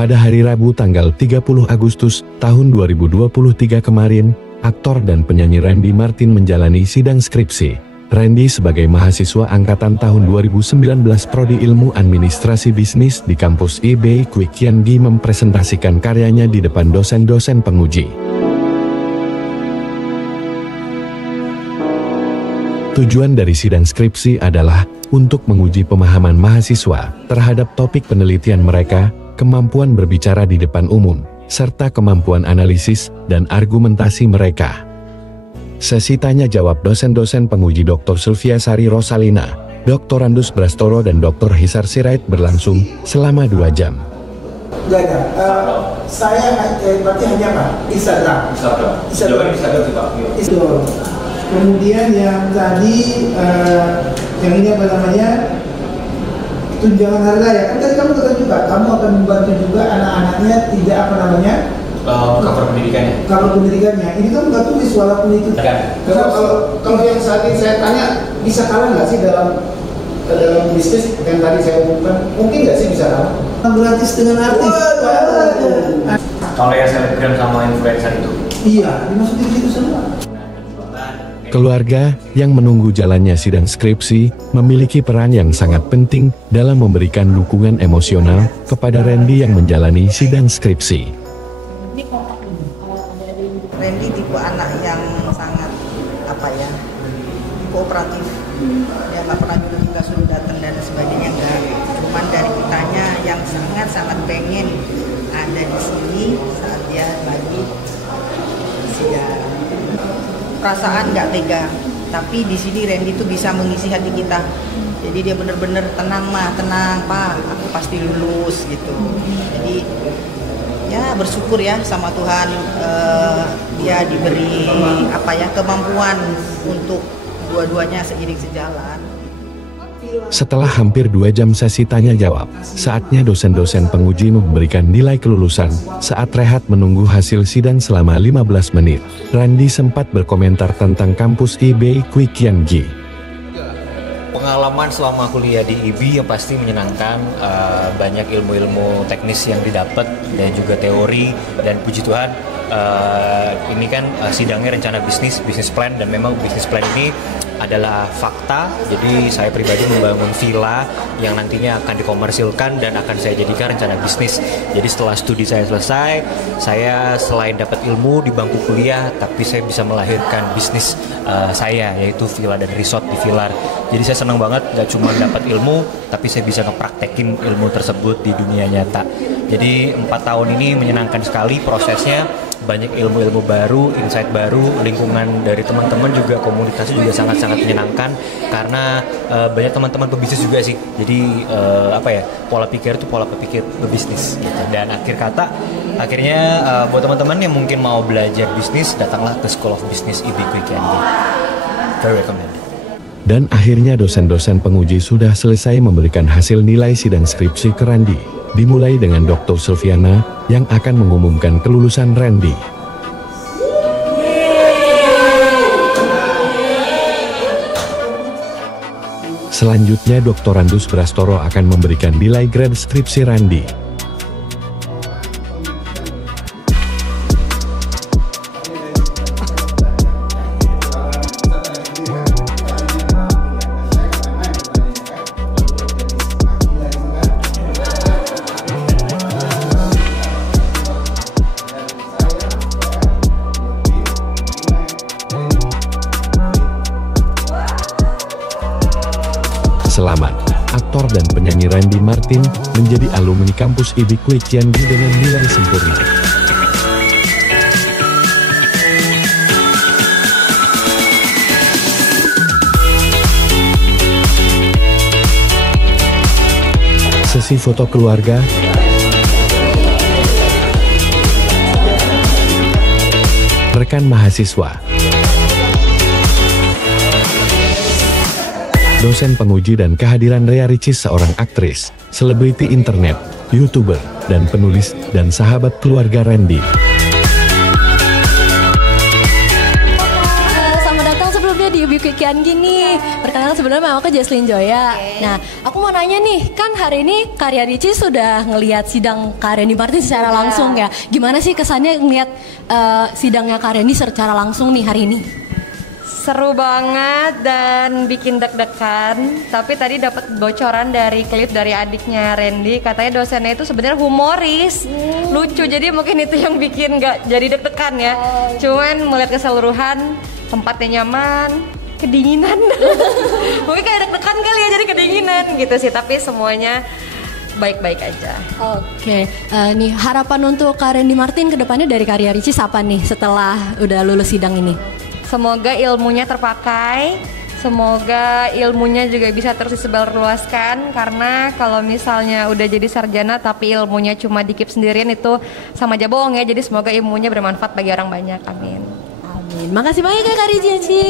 Pada hari Rabu tanggal 30 Agustus tahun 2023 kemarin, aktor dan penyanyi Randy Martin menjalani sidang skripsi. Randy sebagai mahasiswa angkatan tahun 2019 Prodi Ilmu Administrasi Bisnis di kampus IB Kwik Kian Gi mempresentasikan karyanya di depan dosen-dosen penguji. Tujuan dari sidang skripsi adalah untuk menguji pemahaman mahasiswa terhadap topik penelitian mereka, kemampuan berbicara di depan umum, serta kemampuan analisis dan argumentasi mereka. Sesi tanya jawab dosen-dosen penguji Dr. Sylvia Sari Rosalina, Dr. Andus Brastoro dan Dr. Hisar Sirait berlangsung selama 2 jam. Gak ada. Saya berarti hanya apa? Instagram. Jawaban Instagram juga. Itu. Kemudian yang tadi yang ini apa namanya? Tunjangan harga ya. Kan tadi kamu katakan juga kamu akan membantu juga anak-anaknya tidak apa namanya? Cover pendidikannya. Cover pendidikannya. Ini kan nggak tulis walaupun itu. Karena kalau yang saat ini saya tanya bisa kalah nggak sih dalam bisnis yang tadi saya umumkan? Mungkin nggak sih bisa kalah? Gratis dengan artis. Kalau yang selebgram sama influencer itu. Iya, dimasukin di situ semua. Keluarga yang menunggu jalannya sidang skripsi memiliki peran yang sangat penting dalam memberikan dukungan emosional kepada Randy yang menjalani sidang skripsi. Randy tipe anak yang sangat kooperatif. Dia nggak pernah juga suruh datang dan sebagainya, enggak. Cuman dari kitanya yang sangat pengen ada di sini saat dia lagi sidang. Perasaan nggak tega, tapi di sini Randy tuh bisa mengisi hati kita. Jadi dia bener-bener tenang Pak, aku pasti lulus gitu. Jadi ya bersyukur ya sama Tuhan, dia diberi kemampuan untuk dua-duanya seiring sejalan. Setelah hampir 2 jam sesi tanya jawab, saatnya dosen-dosen penguji memberikan nilai kelulusan. Saat rehat menunggu hasil sidang selama 15 menit, Randy sempat berkomentar tentang kampus IB Kwik Kian Gi. Pengalaman selama kuliah di IB yang pasti menyenangkan, banyak ilmu-ilmu teknis yang didapat dan juga teori, dan puji Tuhan ini kan sidangnya rencana bisnis plan, dan memang bisnis plan ini adalah fakta. Jadi saya pribadi membangun villa yang nantinya akan dikomersilkan dan akan saya jadikan rencana bisnis. Jadi setelah studi saya selesai, saya selain dapat ilmu di bangku kuliah, tapi saya bisa melahirkan bisnis saya, yaitu villa dan resort di Villar. Jadi saya senang banget, gak cuma dapat ilmu, tapi saya bisa ngepraktekin ilmu tersebut di dunia nyata. Jadi 4 tahun ini menyenangkan sekali prosesnya. Banyak ilmu-ilmu baru, insight baru, lingkungan dari teman-teman juga, komunitasnya juga sangat-sangat menyenangkan karena banyak teman-teman pebisnis juga sih. Jadi pola pikir itu pola pikir pebisnis gitu. Dan akhirnya buat teman-teman yang mungkin mau belajar bisnis, datanglah ke School of Business IB Kwik Kian Gi. Very recommended. Dan akhirnya dosen-dosen penguji sudah selesai memberikan hasil nilai sidang skripsi ke Randy. Dimulai dengan Dr. Sylviana yang akan mengumumkan kelulusan Randy. Selanjutnya Dr. Andus Brastoro akan memberikan nilai grade skripsi Randy. Selamat, aktor dan penyanyi Randy Martin menjadi alumni kampus IB Kwik Kian Gi dengan nilai sempurna. Sesi foto keluarga, rekan mahasiswa, dosen penguji dan kehadiran Rea Ricis, seorang aktris, selebriti internet, YouTuber, dan penulis, dan sahabat keluarga Randy. Selamat datang sebelumnya di IB Quick Kiangi nih. Perkenalkan sebenarnya nama aku Jesslyn Joya. Nah, aku mau nanya nih, kan hari ini Karya Ricci sudah ngelihat sidang Kak Randy Martin secara langsung ya. Gimana sih kesannya ngelihat sidangnya Kak Randy secara langsung nih hari ini? Seru banget dan bikin deg-degan. Tapi tadi dapat bocoran dari klip dari adiknya Randy, katanya dosennya itu sebenarnya humoris, lucu. Jadi mungkin itu yang bikin nggak jadi deg-degan ya. Cuman melihat keseluruhan tempatnya nyaman, kedinginan. Mungkin kayak deg-degan kali ya, jadi kedinginan gitu sih. Tapi semuanya baik-baik aja. Oke, nih harapan untuk Kak Randy Martin kedepannya dari Karya Ricci apa nih setelah udah lulus sidang ini? Semoga ilmunya terpakai, semoga ilmunya juga bisa terus disebarluaskan. Karena kalau misalnya udah jadi sarjana tapi ilmunya cuma dikip sendirian itu sama aja bohong ya. Jadi semoga ilmunya bermanfaat bagi orang banyak, amin. Amin. Makasih banyak ya Kak Ricci.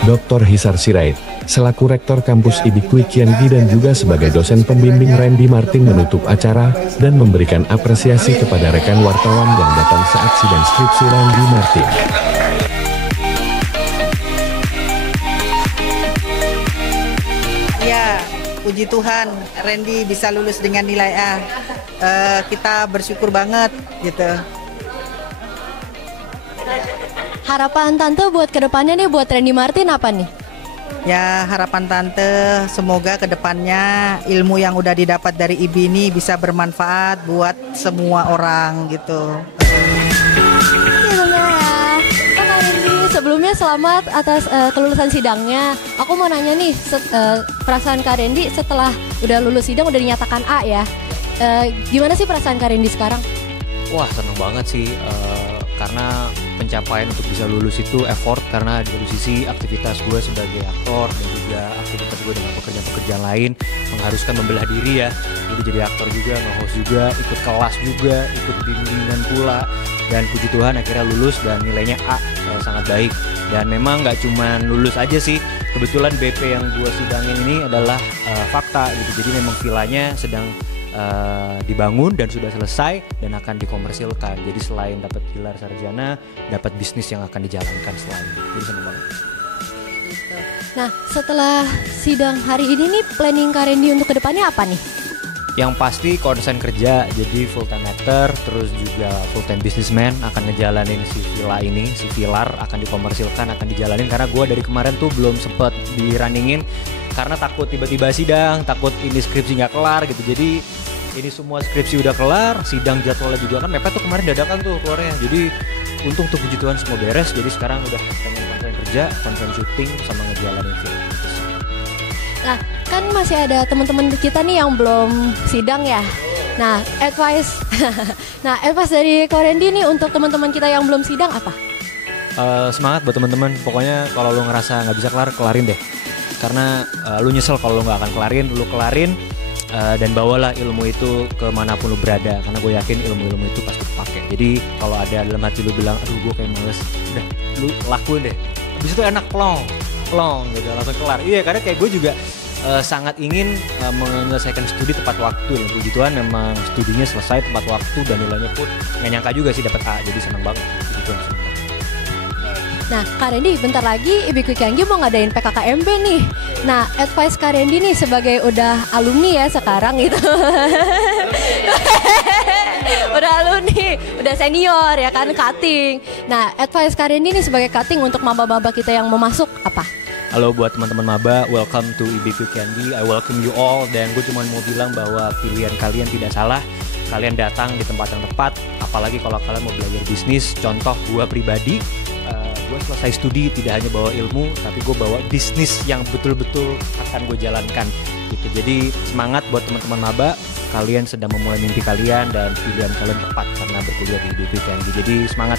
Dr. Hisar Sirait, selaku Rektor Kampus IB Quick Kiangi dan juga sebagai dosen pembimbing Randy Martin menutup acara dan memberikan apresiasi kepada rekan wartawan yang datang saat sidang skripsi Randy Martin. Ya, puji Tuhan Randy bisa lulus dengan nilai A. Kita bersyukur banget gitu. Harapan Tante buat kedepannya nih buat Randy Martin apa nih? Ya, harapan Tante semoga kedepannya ilmu yang udah didapat dari IB ini bisa bermanfaat buat semua orang gitu. Sebelumnya selamat atas kelulusan sidangnya. Aku mau nanya nih, perasaan Kak Randy setelah udah lulus sidang udah dinyatakan A ya. Gimana sih perasaan Kak Randy sekarang? Wah, seneng banget sih. Karena pencapaian untuk bisa lulus itu effort, karena di satu sisi aktivitas gue sebagai aktor dan juga aktivitas gue dengan pekerjaan-pekerjaan lain mengharuskan membelah diri ya. Jadi jadi aktor juga, nge-host juga, ikut kelas juga, ikut bimbingan pula. Dan puji Tuhan akhirnya lulus dan nilainya A, sangat baik. Dan memang nggak cuma lulus aja sih, kebetulan BP yang gue sidangin ini adalah fakta gitu. Jadi memang villanya sedang dibangun dan sudah selesai dan akan dikomersilkan. Jadi selain dapat gelar sarjana, dapat bisnis yang akan dijalankan selain. Jadi senang banget. Nah, setelah sidang hari ini nih, planning Kak Randy untuk kedepannya apa nih? Yang pasti konsen kerja, jadi full time actor, terus juga full time businessman, akan ngejalanin si villa ini, si Villar akan dikomersilkan, akan dijalanin. Karena gue dari kemarin tuh belum sempet di-runningin karena takut tiba-tiba sidang, takut ini skripsi nggak kelar gitu. Jadi ini semua skripsi udah kelar, sidang jadwalnya juga kan mepet tuh kemarin dadakan tuh keluarnya. Jadi untung tuh puji Tuhan semua beres. Jadi sekarang udah pengen konsen kerja, konsen syuting sama ngejalanin film. Nah, kan masih ada teman-teman kita nih yang belum sidang ya. Nah, advice dari Kak Randy nih untuk teman-teman kita yang belum sidang apa? Semangat buat teman-teman. Pokoknya kalau lu ngerasa nggak bisa kelar, kelarin deh. Karena lu nyesel kalau lu nggak akan kelarin, lu kelarin dan bawalah ilmu itu kemanapun lu berada. Karena gue yakin ilmu-ilmu itu pasti kepake. Jadi kalau ada dalam hati lu bilang, aduh gue kayak males, udah lu lakuin deh. Habis itu enak plong gitu, langsung kelar. Iya, karena kayak gue juga sangat ingin menyelesaikan studi tepat waktu. Dan puji Tuhan memang studinya selesai tepat waktu dan nilainya pun nggak nyangka juga sih dapat A. Jadi senang banget. Puji Tuhan. Nah, Kak Randy, bentar lagi IB Quick Kiangi mau ngadain PKKMB nih. Nah, advice Kak Randy nih sebagai udah alumni ya sekarang gitu. Udah alumni, udah senior ya kan, cutting. Nah, advice Kak Randy nih sebagai cutting untuk maba-maba kita yang mau masuk apa? Halo buat teman-teman maba, welcome to IB Quick Kiangi. I welcome you all. Dan gue cuma mau bilang bahwa pilihan kalian tidak salah. Kalian datang di tempat yang tepat. Apalagi kalau kalian mau belajar bisnis. Contoh gue pribadi, gue selesai studi tidak hanya bawa ilmu, tapi gue bawa bisnis yang betul-betul akan gue jalankan gitu. Jadi semangat buat teman-teman maba, kalian sedang memulai mimpi kalian dan pilihan kalian tepat karena berkuliah di IB Quick Kiangi. Jadi semangat.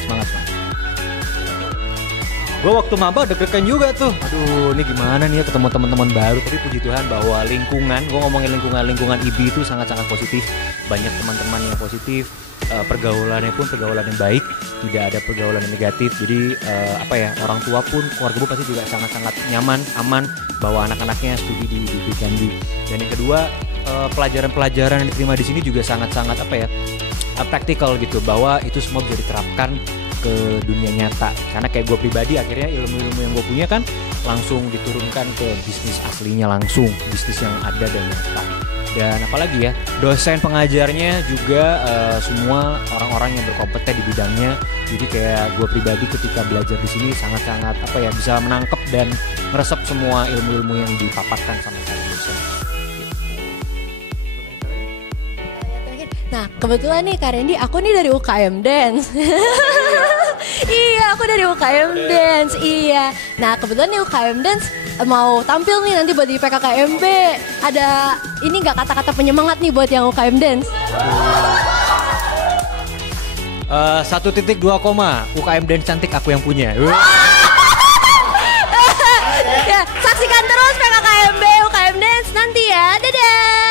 Gue waktu maba deg-degan juga tuh. Aduh, ini gimana nih ya ketemu teman-teman baru. Tapi puji Tuhan bahwa lingkungan, gue ngomongin lingkungan IB itu sangat-sangat positif. Banyak teman-teman yang positif. Pergaulannya pun pergaulan yang baik, tidak ada pergaulan yang negatif. Jadi orang tua pun, keluarga gue pasti juga sangat-sangat nyaman, aman bahwa anak-anaknya studi di Candy. Dan yang kedua, pelajaran-pelajaran yang diterima di sini juga sangat-sangat praktikal gitu, bahwa itu semua bisa diterapkan ke dunia nyata. Karena kayak gue pribadi akhirnya ilmu-ilmu yang gue punya kan langsung diturunkan ke bisnis aslinya langsung, bisnis yang ada dan nyata. Dan apalagi ya, dosen pengajarnya juga semua orang-orang yang berkompeten di bidangnya. Jadi kayak gue pribadi ketika belajar di sini sangat-sangat bisa menangkap dan meresap semua ilmu-ilmu yang dipaparkan sama para dosen. Nah, kebetulan nih Kak Randy, aku nih dari UKM Dance. Iya, aku dari UKM Dance. Iya. Nah, kebetulan nih UKM Dance mau tampil nih nanti buat di PKKMB. Ada ini nggak kata-kata penyemangat nih buat yang UKM Dance? 1.2, UKM Dance cantik aku yang punya. Ya, saksikan terus PKKMB UKM Dance nanti ya. Dadah.